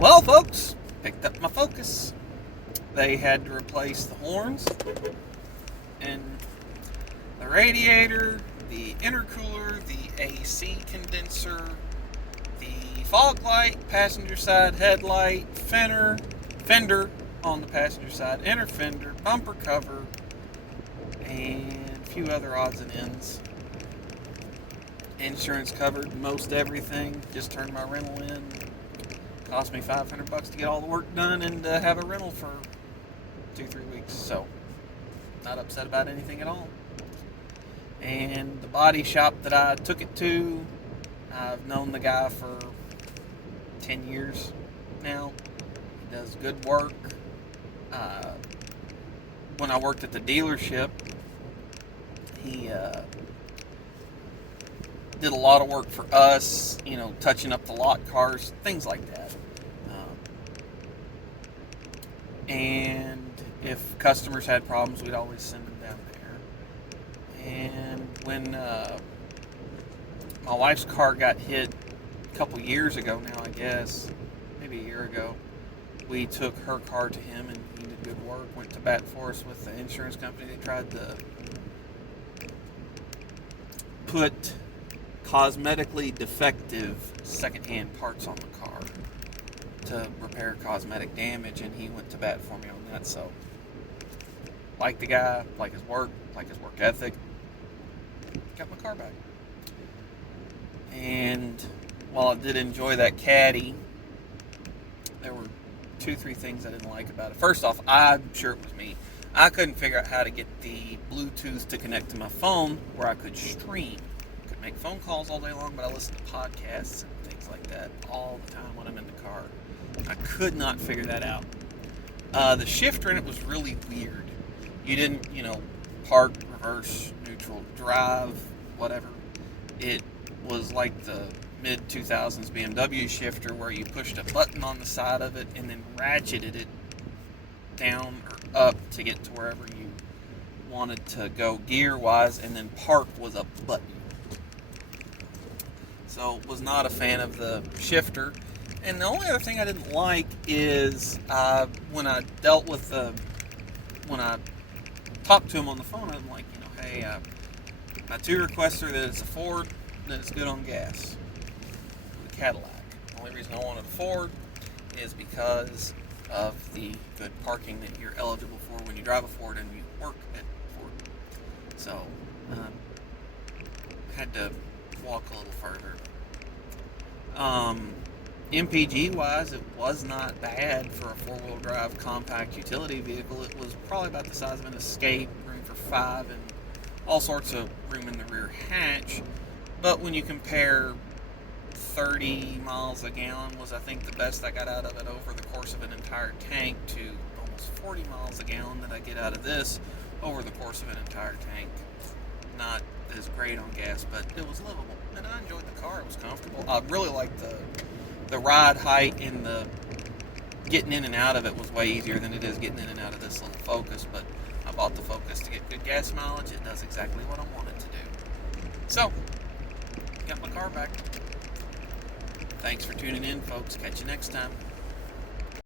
Well, folks, picked up my Focus. They had to replace the horns and the radiator, the intercooler, the AC condenser, the fog light, passenger side headlight, fender on the passenger side, inner fender, bumper cover, and a few other odds and ends. Insurance covered most everything. Just turned my rental in. Cost me $500 to get all the work done and have a rental for 2-3 weeks. So, not upset about anything at all. And the body shop that I took it to, I've known the guy for 10 years now. He does good work. When I worked at the dealership, he did a lot of work for us, touching up the lot cars, things like that. And if customers had problems, we'd always send them down there. And when my wife's car got hit a couple years ago now, I guess, maybe a year ago, we took her car to him and he did good work, went to bat for us with the insurance company. They tried to put cosmetically defective secondhand parts on the car to repair cosmetic damage, and he went to bat for me on that. So, like the guy, like his work ethic, got my car back. And while I did enjoy that caddy, there were 2-3 things I didn't like about it. First off, I'm sure it was me. I couldn't figure out how to get the Bluetooth to connect to my phone where I could stream. I could make phone calls all day long, but I listen to podcasts and things like that all the time when I'm in the car. I could not figure that out. The shifter in it was really weird. You didn't, park, reverse, neutral, drive, whatever. It was like the mid-2000s BMW shifter where you pushed a button on the side of it and then ratcheted it down or up to get to wherever you wanted to go gear-wise, and then park was a button. So, was not a fan of the shifter. And the only other thing I didn't like is when I when I talked to him on the phone, I'm like, hey, my 2 requests are that it's a Ford, that it's good on gas. The Cadillac. The only reason I wanted a Ford is because of the good parking that you're eligible for when you drive a Ford and you work at Ford. So, had to walk a little further. MPG wise, it was not bad for a 4-wheel drive compact utility vehicle. It was probably about the size of an Escape, room for 5, and all sorts of room in the rear hatch. But when you compare 30 miles a gallon was, I think, the best I got out of it over the course of an entire tank, to almost 40 miles a gallon that I get out of this over the course of an entire tank. Not as great on gas, but it was livable, and I enjoyed the car. It was comfortable. I really liked the ride height, and the getting in and out of it was way easier than it is getting in and out of this little Focus. But I bought the Focus to get good gas mileage. It does exactly what I want it to do. So, got my car back. Thanks for tuning in, folks. Catch you next time.